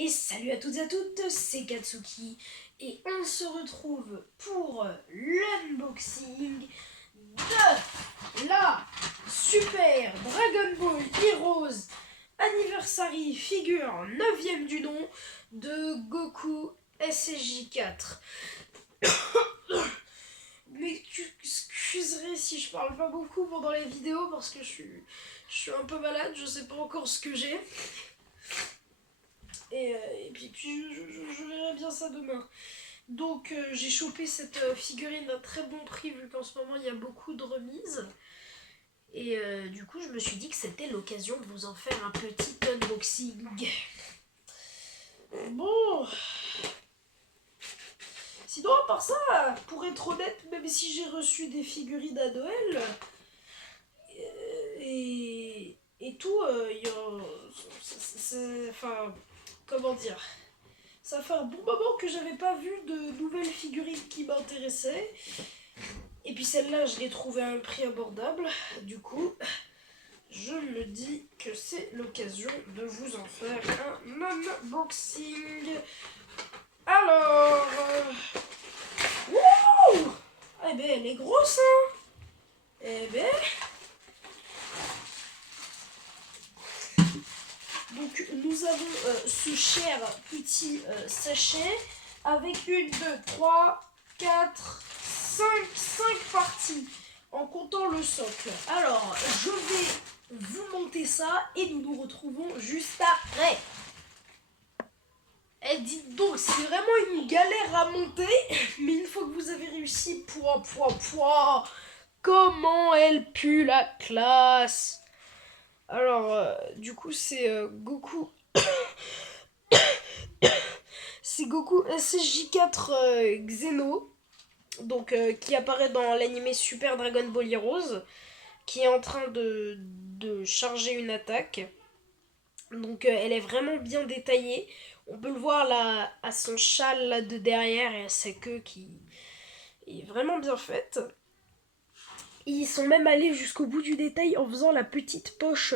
Et salut à toutes et à toutes, c'est Katsuki et on se retrouve pour l'unboxing de la Super Dragon Ball Heroes Anniversary figure 9ème du nom de Goku SSJ4. Mais excuserez si je parle pas beaucoup pendant les vidéos parce que je suis un peu malade, je sais pas encore ce que j'ai. Et puis je verrai bien ça demain. Donc j'ai chopé cette figurine à un très bon prix vu qu'en ce moment il y a beaucoup de remises. Et du coup je me suis dit que c'était l'occasion de vous en faire un petit unboxing. Bon. Sinon à part ça, pour être honnête, même si j'ai reçu des figurines à Noël et tout, enfin, comment dire, ça fait un bon moment que j'avais pas vu de nouvelles figurines qui m'intéressaient. Et puis celle-là, je l'ai trouvée à un prix abordable. Du coup, je me dis que c'est l'occasion de vous en faire un unboxing. Alors... Wouh! Eh ben, elle est grosse, hein! Eh ben... Donc, nous avons ce cher petit sachet avec 1, 2, 3, 4, 5 parties en comptant le socle. Alors, je vais vous monter ça et nous nous retrouvons juste après. Eh, dites donc, c'est vraiment une galère à monter, mais une fois que vous avez réussi, comment elle pue la classe. Alors, du coup, c'est Goku. C'est Goku SSJ4 Xeno, donc qui apparaît dans l'anime Super Dragon Ball Heroes, qui est en train de charger une attaque. Donc elle est vraiment bien détaillée. On peut le voir là à son châle là, de derrière et à sa queue qui est vraiment bien faite. Ils sont même allés jusqu'au bout du détail en faisant la petite poche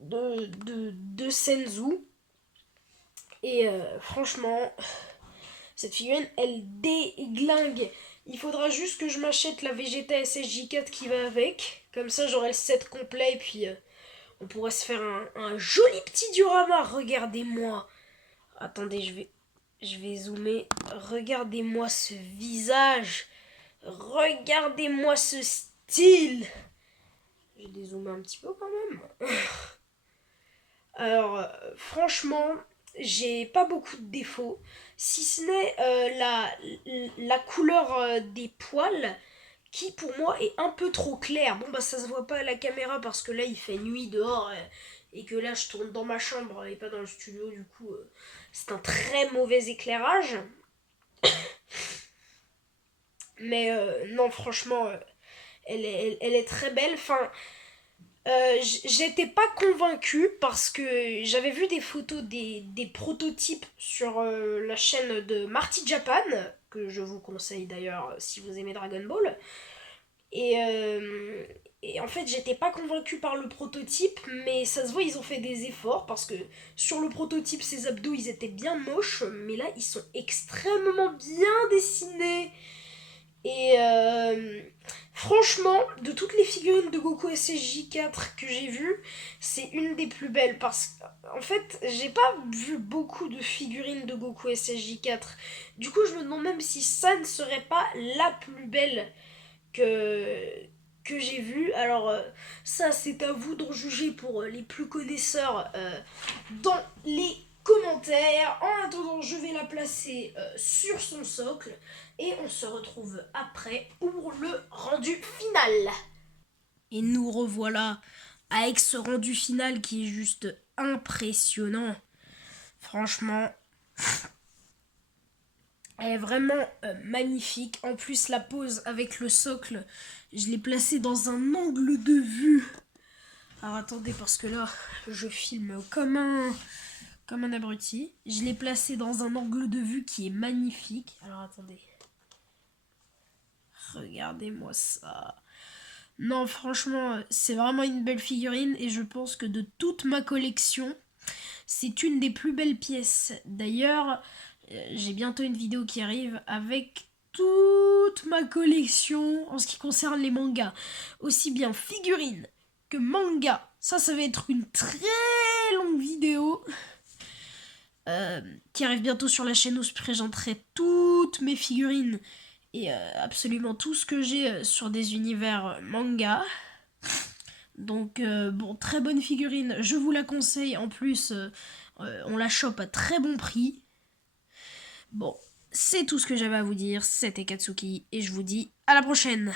de Senzu. Et franchement, cette figurine, elle déglingue. Il faudra juste que je m'achète la Vegeta SSJ4 qui va avec. Comme ça, j'aurai le set complet et puis on pourrait se faire un joli petit diorama. Regardez-moi. Attendez, je vais zoomer. Regardez-moi ce visage. Regardez-moi ce style. Je vais dézoomer un petit peu quand même. Alors, franchement, j'ai pas beaucoup de défauts, si ce n'est la couleur des poils qui pour moi est un peu trop claire. Bon bah ça se voit pas à la caméra parce que là il fait nuit dehors et que là je tourne dans ma chambre et pas dans le studio, du coup c'est un très mauvais éclairage. Mais non franchement elle est très belle. Enfin, j'étais pas convaincue parce que j'avais vu des photos des prototypes sur la chaîne de Marty Japan, que je vous conseille d'ailleurs si vous aimez Dragon Ball. Et, euh, et en fait, j'étais pas convaincue par le prototype, mais ça se voit, ils ont fait des efforts parce que sur le prototype, ses abdos ils étaient bien moches, mais là ils sont extrêmement bien dessinés. Et franchement, de toutes les figurines de Goku SSJ4 que j'ai vues, c'est une des plus belles parce qu'en fait, j'ai pas vu beaucoup de figurines de Goku SSJ4. Du coup, je me demande même si ça ne serait pas la plus belle que, que j'ai vue. Alors, ça, c'est à vous d'en juger pour les plus connaisseurs dans les commentaires. En attendant, je vais la placer sur son socle et on se retrouve après pour le rendu final. Et nous revoilà avec ce rendu final qui est juste impressionnant. Franchement, elle est vraiment magnifique. En plus, la pose avec le socle, je l'ai placée dans un angle de vue. Alors attendez, parce que là, je filme comme un abruti. Je l'ai placé dans un angle de vue qui est magnifique. Alors attendez. Regardez-moi ça. Non, franchement, c'est vraiment une belle figurine et je pense que de toute ma collection, C'est une des plus belles pièces. D'ailleurs, j'ai bientôt une vidéo qui arrive avec toute ma collection en ce qui concerne les mangas. Aussi bien figurines que mangas. Ça va être une très longue vidéo qui arrive bientôt sur la chaîne où je présenterai toutes mes figurines et absolument tout ce que j'ai sur des univers manga. Donc bon, très bonne figurine, je vous la conseille. En plus, on la chope à très bon prix. Bon, c'est tout ce que j'avais à vous dire. C'était Katsuki et je vous dis à la prochaine.